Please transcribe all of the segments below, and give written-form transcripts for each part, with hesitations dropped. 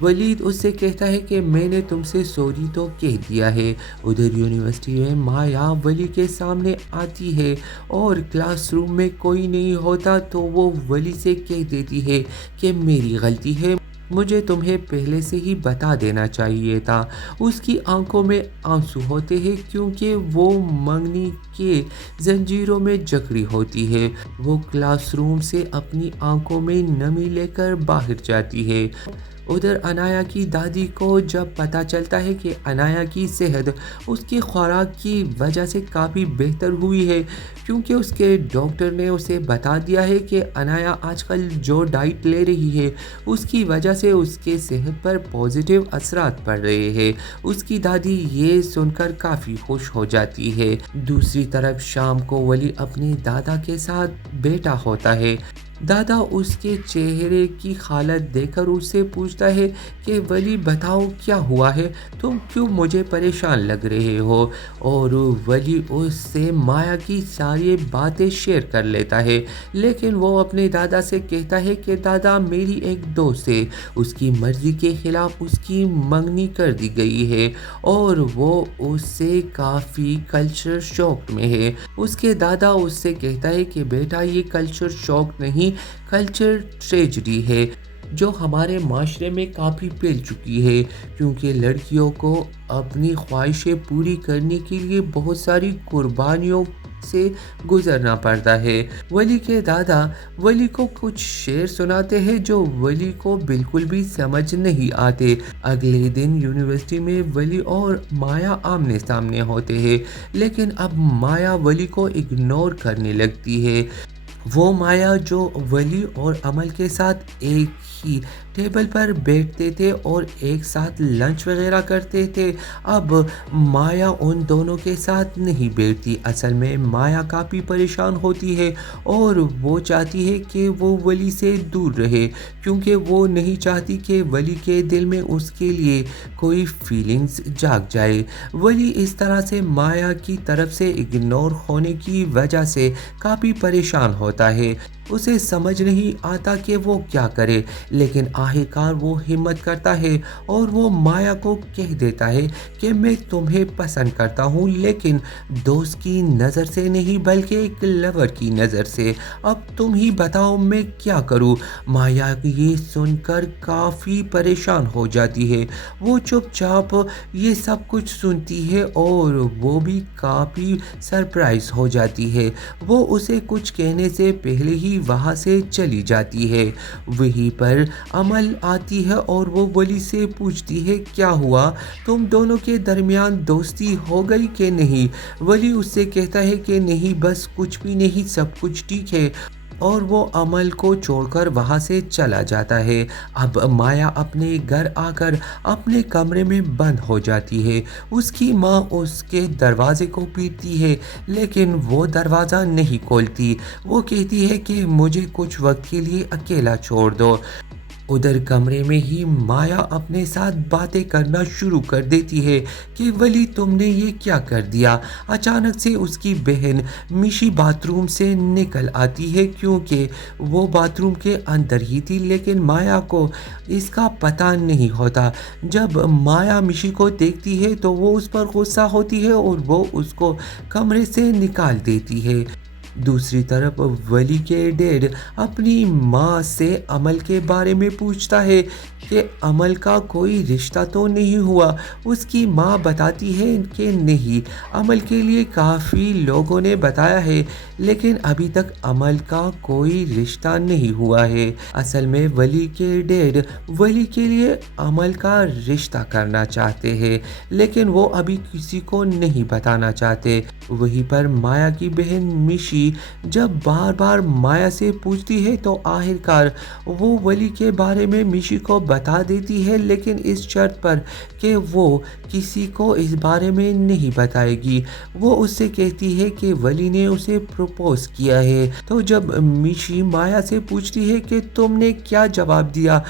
ولید اس سے کہتا ہے کہ میں نے تم سے سوری تو کہہ دیا ہے۔ ادھر یونیورسٹی میں مایا ولی کے سامنے آتی ہے اور کلاس روم میں کوئی نہیں ہوتا تو وہ ولی سے کہہ دیتی ہے کہ میری غلطی ہے، مجھے تمہیں پہلے سے ہی بتا دینا چاہیے تھا۔ اس کی آنکھوں میں آنسو ہوتے ہیں کیونکہ وہ منگنی کے زنجیروں میں جکڑی ہوتی ہے۔ وہ کلاس روم سے اپنی آنکھوں میں نمی لے کر باہر جاتی ہے۔ ادھر انایا کی دادی کو جب پتہ چلتا ہے کہ انایا کی صحت اس کی خوراک کی وجہ سے کافی بہتر ہوئی ہے، کیونکہ اس کے ڈاکٹر نے اسے بتا دیا ہے کہ انایا آج کل جو ڈائٹ لے رہی ہے اس کی وجہ سے اس کے صحت پر پازیٹیو اثرات پڑ رہے ہیں، اس کی دادی یہ سن کر کافی خوش ہو جاتی ہے۔ دوسری طرف شام کو ولی اپنے دادا کے ساتھ بیٹھا ہوتا ہے۔ دادا اس کے چہرے کی حالت دیکھ کر اس سے پوچھتا ہے کہ ولی بتاؤ کیا ہوا ہے، تم کیوں مجھے پریشان لگ رہے ہو؟ اور ولی اس سے مایا کی ساری باتیں شیئر کر لیتا ہے، لیکن وہ اپنے دادا سے کہتا ہے کہ دادا میری ایک دوست ہے، اس کی مرضی کے خلاف اس کی منگنی کر دی گئی ہے اور وہ اس سے کافی کلچر شاک میں ہے۔ اس کے دادا اس سے کہتا ہے کہ بیٹا یہ کلچر شاک نہیں، کلچر ٹریجڈی ہے جو ہمارے معاشرے میں کافی پھیل چکی ہے، کیونکہ لڑکیوں کو اپنی خواہشیں پوری کرنے کے لیے بہت ساری قربانیوں سے گزرنا پڑتا ہے۔ ولی کے دادا ولی کو کچھ شعر سناتے ہیں جو ولی کو بالکل بھی سمجھ نہیں آتے۔ اگلے دن یونیورسٹی میں ولی اور مایا آمنے سامنے ہوتے ہیں، لیکن اب مایا ولی کو اگنور کرنے لگتی ہے۔ وہ مایا جو ولی اور عمل کے ساتھ ایک ہی ٹیبل پر بیٹھتے تھے اور ایک ساتھ لنچ وغیرہ کرتے تھے، اب مایا ان دونوں کے ساتھ نہیں بیٹھتی۔ اصل میں مایا کافی پریشان ہوتی ہے اور وہ چاہتی ہے کہ وہ ولی سے دور رہے، کیونکہ وہ نہیں چاہتی کہ ولی کے دل میں اس کے لیے کوئی فیلنگز جاگ جائے۔ ولی اس طرح سے مایا کی طرف سے اگنور ہونے کی وجہ سے کافی پریشان ہوتا ہے، اسے سمجھ نہیں آتا کہ وہ کیا کرے، لیکن آخرکار وہ ہمت کرتا ہے اور وہ مایا کو کہہ دیتا ہے کہ میں تمہیں پسند کرتا ہوں، لیکن دوست کی نظر سے نہیں بلکہ ایک لور کی نظر سے، اب تم ہی بتاؤ میں کیا کروں۔ مایا یہ سن کر کافی پریشان ہو جاتی ہے، وہ چپ چاپ یہ سب کچھ سنتی ہے اور وہ بھی کافی سرپرائز ہو جاتی ہے۔ وہ اسے کچھ کہنے سے پہلے ہی وہاں سے چلی جاتی ہے۔ وہیں پر عمل آتی ہے اور وہ ولی سے پوچھتی ہے کیا ہوا، تم دونوں کے درمیان دوستی ہو گئی کہ نہیں؟ ولی اس سے کہتا ہے کہ نہیں، بس کچھ بھی نہیں، سب کچھ ٹھیک ہے، اور وہ عمل کو چھوڑ کر وہاں سے چلا جاتا ہے۔ اب مایا اپنے گھر آ کر اپنے کمرے میں بند ہو جاتی ہے۔ اس کی ماں اس کے دروازے کو پیٹتی ہے، لیکن وہ دروازہ نہیں کھولتی۔ وہ کہتی ہے کہ مجھے کچھ وقت کے لیے اکیلا چھوڑ دو۔ ادھر کمرے میں ہی مایا اپنے ساتھ باتیں کرنا شروع کر دیتی ہے کہ ولی تم نے یہ کیا کر دیا۔ اچانک سے اس کی بہن میشی باتھ روم سے نکل آتی ہے، کیونکہ وہ باتھ روم کے اندر ہی تھی، لیکن مایا کو اس کا پتہ نہیں ہوتا۔ جب مایا میشی کو دیکھتی ہے تو وہ اس پر غصہ ہوتی ہے اور وہ اس کو کمرے سے نکال دیتی ہے۔ دوسری طرف ولی کے ڈیڈ اپنی ماں سے عمل کے بارے میں پوچھتا ہے کہ عمل کا کوئی رشتہ تو نہیں ہوا۔ اس کی ماں بتاتی ہے کہ نہیں، عمل کے لیے کافی لوگوں نے بتایا ہے، لیکن ابھی تک عمل کا کوئی رشتہ نہیں ہوا ہے۔ اصل میں ولی کے ڈیڈ ولی کے لیے عمل کا رشتہ کرنا چاہتے ہیں، لیکن وہ ابھی کسی کو نہیں بتانا چاہتے۔ وہیں پر مایا کی بہن میشی جب بار بار مایا سے پوچھتی ہے تو آخرکار وہ ولی کے بارے میں میشی کو بتا دیتی ہے، لیکن اس شرط پر کہ وہ کسی کو اس بارے میں نہیں بتائے گی۔ وہ اس سے کہتی ہے کہ ولی نے اسے پروپوز کیا ہے۔ تو جب میشی مایا سے پوچھتی ہے کہ تم نے کیا جواب دیا،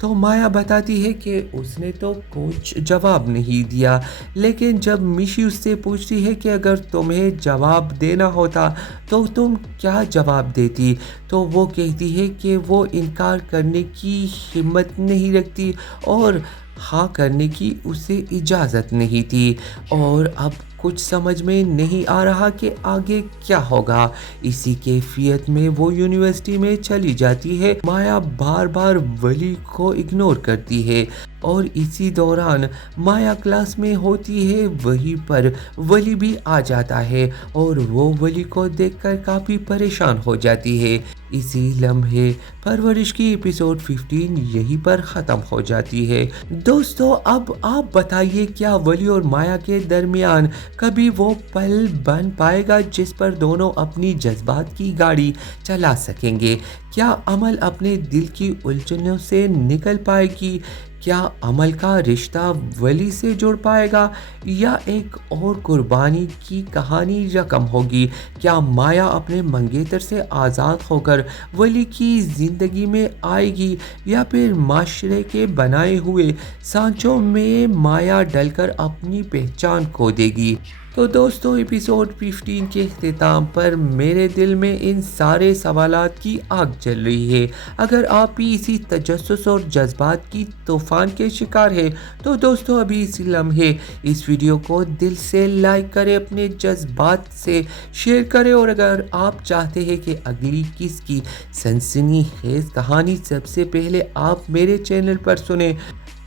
تو مایا بتاتی ہے کہ اس نے تو کچھ جواب نہیں دیا، لیکن جب میشی اس سے پوچھتی ہے کہ اگر تمہیں جواب دینا ہوتا تو تم کیا جواب دیتی، تو وہ کہتی ہے کہ وہ انکار کرنے کی ہمت نہیں رکھتی اور ہاں کرنے کی اسے اجازت نہیں تھی، اور اب کچھ سمجھ میں نہیں آ رہا کہ آگے کیا ہوگا۔ اسی کیفیت میں وہ یونیورسٹی میں چلی جاتی ہے۔ مایا بار بار ولی کو اگنور کرتی ہے، اور اسی دوران مایا کلاس میں ہوتی ہے، وہیں پر ولی بھی آ جاتا ہے اور وہ ولی کو دیکھ کر کافی پریشان ہو جاتی ہے۔ اسی لمحے پرورش کی ایپیسوڈ 15 یہیں پر ختم ہو جاتی ہے۔ دوستو اب آپ بتائیے، کیا ولی اور مایا کے درمیان کبھی وہ پل بن پائے گا جس پر دونوں اپنی جذبات کی گاڑی چلا سکیں گے؟ کیا عمل اپنے دل کی الجھنوں سے نکل پائے گی؟ کیا عمل کا رشتہ ولی سے جڑ پائے گا، یا ایک اور قربانی کی کہانی رقم ہوگی؟ کیا مایا اپنے منگیتر سے آزاد ہو کر ولی کی زندگی میں آئے گی، یا پھر معاشرے کے بنائے ہوئے سانچوں میں مایا ڈل کر اپنی پہچان کھو دے گی؟ تو دوستو، ایپیسوڈ 15 کے اختتام پر میرے دل میں ان سارے سوالات کی آگ جل رہی ہے۔ اگر آپ بھی اسی تجسس اور جذبات کی طوفان کے شکار ہیں تو دوستو، ابھی اسی لمحے اس ویڈیو کو دل سے لائک کریں، اپنے جذبات سے شیئر کریں، اور اگر آپ چاہتے ہیں کہ اگلی کس کی سنسنی خیز کہانی سب سے پہلے آپ میرے چینل پر سنیں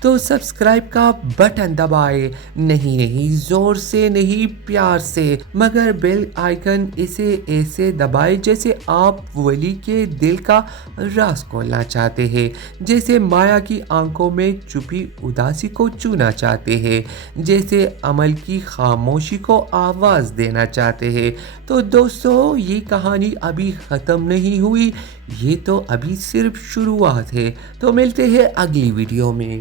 تو سبسکرائب کا بٹن دبائے، نہیں زور سے نہیں، پیار سے، مگر بیل آئیکن اسے ایسے دبائے جیسے آپ ولی کے دل کا راز کھولنا چاہتے ہیں، جیسے مایا کی آنکھوں میں چھپی اداسی کو چھونا چاہتے ہیں، جیسے عمل کی خاموشی کو آواز دینا چاہتے ہیں۔ تو دوستو، یہ کہانی ابھی ختم نہیں ہوئی، یہ تو ابھی صرف شروعات ہے۔ تو ملتے ہیں اگلی ویڈیو میں۔